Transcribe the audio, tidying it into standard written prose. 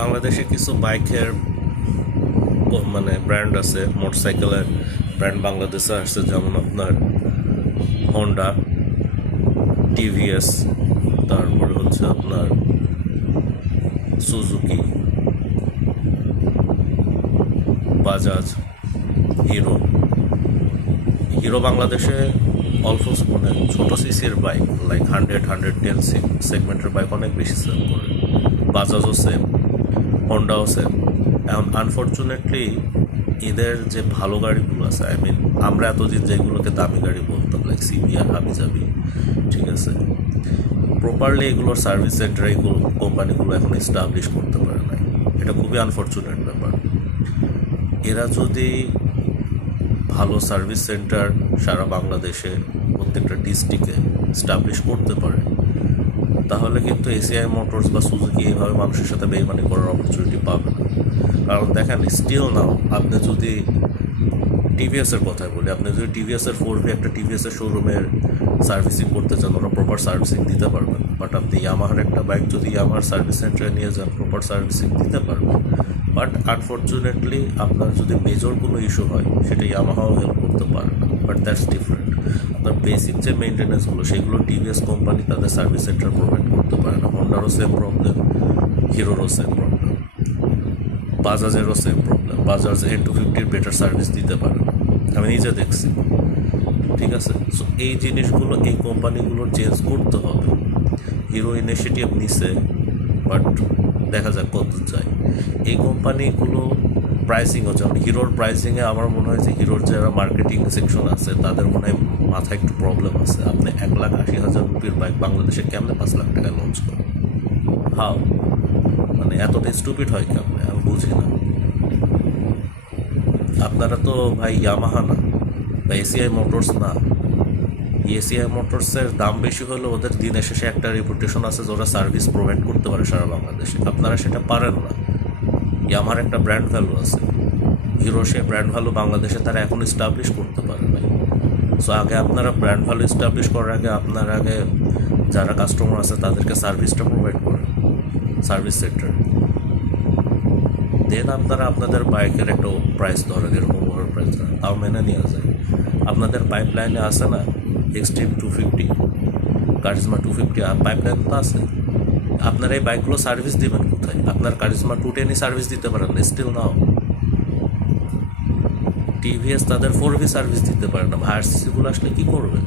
বাংলাদেশে কিছু বাইকের মানে ব্র্যান্ড আছে, মোটরসাইকেলের ব্র্যান্ড বাংলাদেশে আসছে, যেমন আপনার হন্ডা, টিভিএস, তারপরে হচ্ছে আপনার সুজুকি, বাজাজ, হিরো। হিরো বাংলাদেশে অল্প মানে ছোটো সিসির বাইক লাইক 110 সেগমেন্টের বাইক অনেক বেশি সেল করে। বাজাজও সেম, হন্ডাও সেম। এখন আনফর্চুনেটলি এদের যে ভালো গাড়িগুলো আছে, আমরা এতদিন যেগুলোকে দামি গাড়ি বলতাম লাইক সিবিআর, হাবিজাবি, ঠিক আছে, প্রপারলি এগুলোর সার্ভিস সেন্টার এইগুলো কোম্পানিগুলো এখন এস্টাবলিশ করতে পারে নাই। এটা খুবই আনফর্চুনেট ব্যাপার। এরা যদি ভালো সার্ভিস সেন্টার সারা বাংলাদেশে প্রত্যেকটা ডিস্ট্রিক্টে এস্টাবলিশ করতে পারে, তাহলে কিন্তু এসিআই মোটরস বা সুজুকি এইভাবে মানুষের সাথে বেইমানি করার অপরচুনিটি পাবে না। কারণ দেখেন, স্টিল নাও আপনি যদি টিভিএসের কথাই বলি, আপনি যদি টিভিএসের 4V একটা টিভিএসের শোরুমের সার্ভিসিং করতে চান, ওরা প্রপার সার্ভিসিং দিতে পারবেন। বাট আপনি ইয়ামাহার একটা বাইক যদি ইয়ামাহার সার্ভিস সেন্টারে নিয়ে যান, প্রপার সার্ভিসিং দিতে পারবেন। বাট আনফর্চুনেটলি আপনার যদি মেজর কোনো ইস্যু হয়, সেটা ইয়ামাহাও হেল্প করতে পারে না। But that's different. আপনার বেসিক যে মেনটেন্যান্সগুলো, সেগুলো টিভিএস কোম্পানি তাদের সার্ভিস সেন্টার প্রোভাইড করতে পারে না। হন্ডারও সেম প্রবলেম, হিরোরও সেম প্রবলেম, বাজাজেরও same problem. Bajaj N250 better service দিতে পারে না, আমি নিজে দেখছি, ঠিক আছে। সো এই জিনিসগুলো এই কোম্পানিগুলো চেঞ্জ করতে হবে। হিরো ইনিশিয়েটিভ নিছে, বাট দেখা যাক কত যায়। এই কোম্পানিগুলো প্রাইসিংও, যেমন হিরোর প্রাইসিংয়ে আমার মনে হয় যে হিরোর যারা মার্কেটিং সেকশন আছে তাদের মনে হয় মাথায় একটু প্রবলেম আছে। আপনি 1,80,000 রুপির বাইক বাংলাদেশে কেমনে 5 লাখ টাকায় লঞ্চ করেন? হাও, মানে এতটা স্টুপিড হয় কেমনে, আমি বুঝি না। আপনারা তো ভাই ইয়ামাহা না বা এসিআই মোটরস না। এসিআই মোটরসের দাম বেশি হলে ওদের দিনের শেষে একটা রেপুটেশন আছে যে ওরা সার্ভিস প্রোভাইড করতে পারে সারা বাংলাদেশে। আপনারা সেটা পারেন না। ইয়ামাহার একটা ব্র্যান্ড ভ্যালু আছে, হিরো সে ব্র্যান্ড ভ্যালু বাংলাদেশে তারা এখন এস্টাবলিশ করতে পারে নাই। সো আগে আপনারা ব্র্যান্ড ভ্যালু এস্টাবলিশ করার আগে আপনার আগে যারা কাস্টমার আছে তাদেরকে সার্ভিসটা প্রোভাইড করেন সার্ভিস সেন্টার। দেন আপনারা আপনাদের বাইকের একটা প্রাইস ধরেন, এরকম ওভার প্রাইস ধরেন, তাও মেনে নেওয়া যায়। আপনাদের পাইপলাইনে আসে না এক্সট্রিম 250, কারিজমা 250, আর পাইপলাইন তো আছে। আপনারা এই বাইকগুলো সার্ভিস দেবেন কোথায়? আপনার কারিজমা 210 সার্ভিস দিতে পারেন না, স্টিল নাও। টিভিএস তাদের 4V সার্ভিস দিতে পারে না, হায়ার সিসিগুলো আসলে কী করবেন?